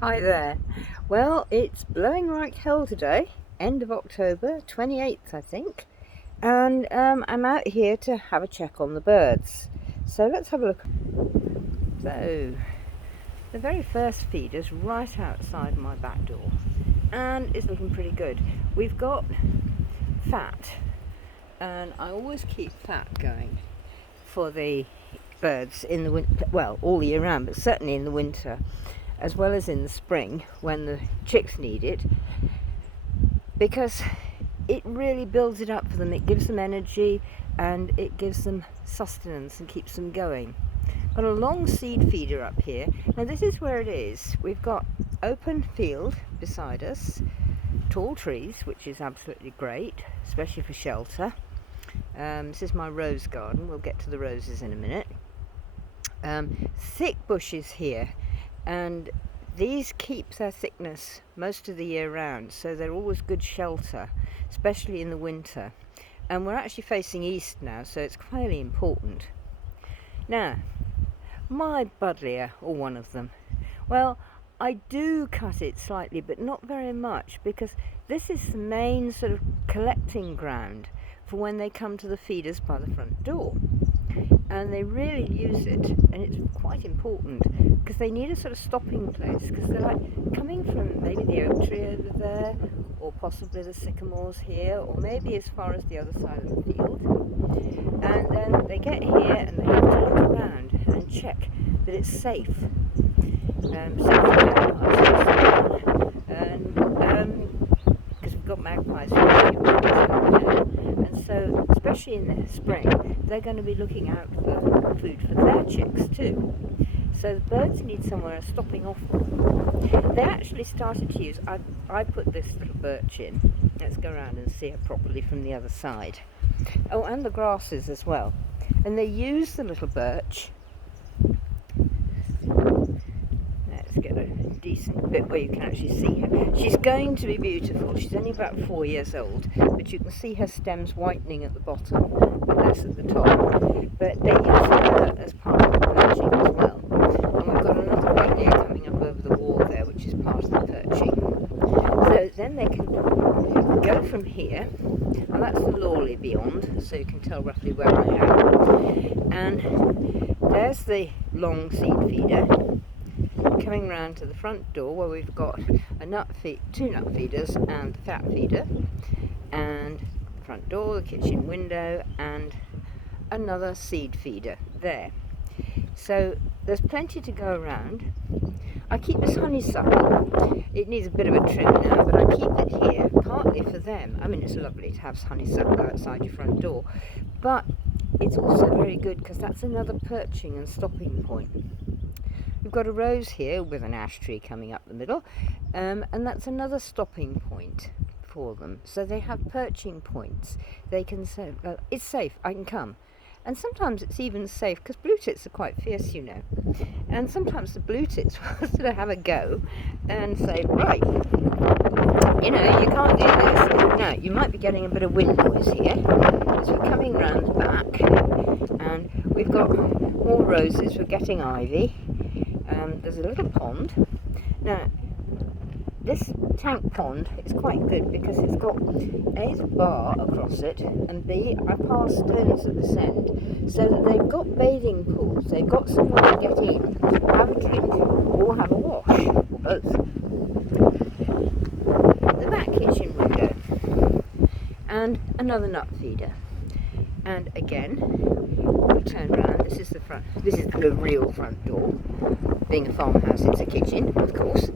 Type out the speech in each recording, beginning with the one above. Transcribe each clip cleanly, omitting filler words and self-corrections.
Hi there. Well, it's blowing like hell today, end of October, 28th I think, and I'm out here to have a check on the birds. So let's have a look. So, the very first feeder's right outside my back door, and it's looking pretty good. We've got fat, and I always keep fat going for the birds in the winter, well, all year round, but certainly in the winter, as well as in the spring when the chicks need it, because it really builds it up for them. It gives them energy and it gives them sustenance and keeps them going. Got a long seed feeder up here. Now this is where it is. We've got open field beside us, tall trees, which is absolutely great, especially for shelter. This is my rose garden. We'll get to the roses in a minute. Thick bushes here, and these keep their thickness most of the year round, so they're always good shelter, especially in the winter. And we're actually facing east now, so it's fairly important. Now, my buddleia, or one of them, well, I do cut it slightly, but not very much, because this is the main sort of collecting ground for when they come to the feeders by the front door. And they really use it, and it's quite important because they need a sort of stopping place, because they're like coming from maybe the oak tree over there, or possibly the sycamores here, or maybe as far as the other side of the field, and then they get here and they have to look around and check that it's safe, safe for magpies, and because we've got magpies and so especially in the spring they're going to be looking out for food for their chicks too. So the birds need somewhere stopping off. They actually started to use, I put this little birch in. Let's go around and see it properly from the other side. Oh, and the grasses as well. And they use the little birch. Let's get a decent bit where you can actually see her. She's going to be beautiful. She's only about 4 years old, but you can see her stems whitening at the bottom, but less at the top. But they use her as part of the perching as well. And we've got another buddleia coming up over the wall there, which is part of the perching. So then they can go from here, and that's the lawley beyond, so you can tell roughly where I am. And there's the long seed feeder coming round to the front door, where we've got two nut feeders and the fat feeder, and the front door, the kitchen window, and another seed feeder there. So there's plenty to go around. I keep this honeysuckle. It needs a bit of a trim now, but I keep it here partly for them. I mean, it's lovely to have honeysuckle outside your front door, but it's also very good because that's another perching and stopping point. We've got a rose here with an ash tree coming up the middle, and that's another stopping point for them. So they have perching points. They can say, it's safe, I can come. And sometimes it's even safe, because blue tits are quite fierce, you know. And sometimes the blue tits will sort of have a go and say, right, you know, you can't do this. Now, you might be getting a bit of wind noise here, as we're coming round the back, and we've got more roses, we're getting ivy. There's a little pond. Now, this tank pond is quite good because it's got A, the bar across it, and B, I pass stones at this end, so that they've got bathing pools, they've got somewhere to get in, have a drink, or have a wash, or both. The back kitchen window, and another nut feeder. And again, we turn round, this is the real front door. Being a farmhouse, it's a kitchen, of course.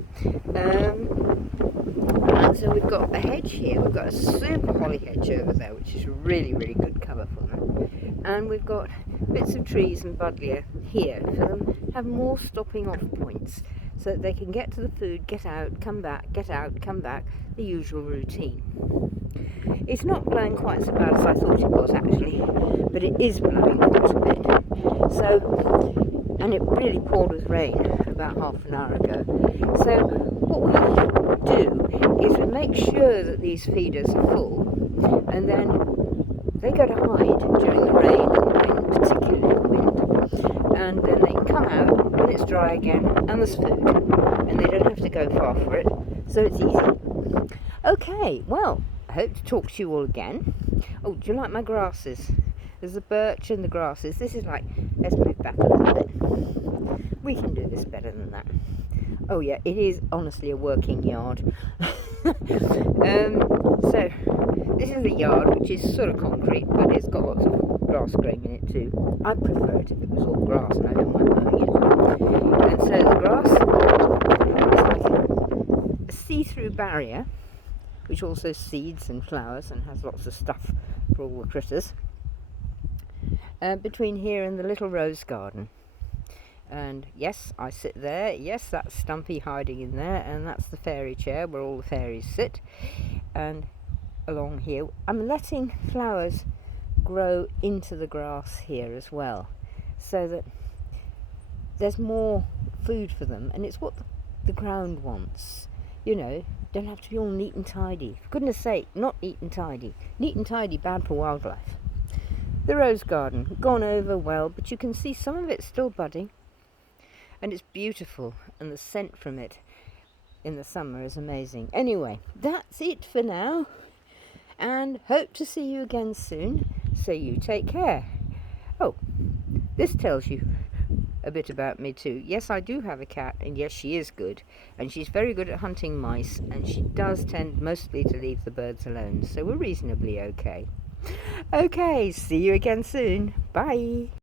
And so we've got a hedge here. We've got a super holly hedge over there, which is really, really good cover for them. And we've got bits of trees and buddleia here for them to have more stopping off points, so that they can get to the food, get out, come back, get out, come back, the usual routine. It's not blowing quite so bad as I thought it was actually, but it is blowing quite a bit. So, and it really poured with rain about half an hour ago. So what we do is we make sure that these feeders are full, and then they go to hide during the rain, and particularly the wind. and then they can come out when it's dry again and there's food, and they don't have to go far for it, so it's easy. Okay, well, I hope to talk to you all again. Oh, do you like my grasses? There's the birch and the grasses. This is like, let's move back a little bit. We can do this better than that. Oh yeah, it is honestly a working yard. So this is the yard, which is sort of concrete, but it's got lots of grass growing in it too. I'd prefer it if it was all grass, and I don't mind mowing it. And so the grass is like a see-through barrier, which also seeds and flowers and has lots of stuff for all the critters, between here and the little rose garden. And yes, I sit there. Yes, that's Stumpy hiding in there, and that's the fairy chair where all the fairies sit. And along here, I'm letting flowers grow into the grass here as well, so that there's more food for them, and it's what the ground wants. You know, don't have to be all neat and tidy. For goodness sake, not neat and tidy. Neat and tidy, bad for wildlife. The rose garden, gone over well, but you can see some of it's still budding. And it's beautiful, and the scent from it in the summer is amazing. Anyway, that's it for now, and hope to see you again soon, so you take care. Oh, this tells you a bit about me too. Yes, I do have a cat, and yes, she is good, and she's very good at hunting mice, and she does tend mostly to leave the birds alone, so we're reasonably okay. Okay, see you again soon. Bye.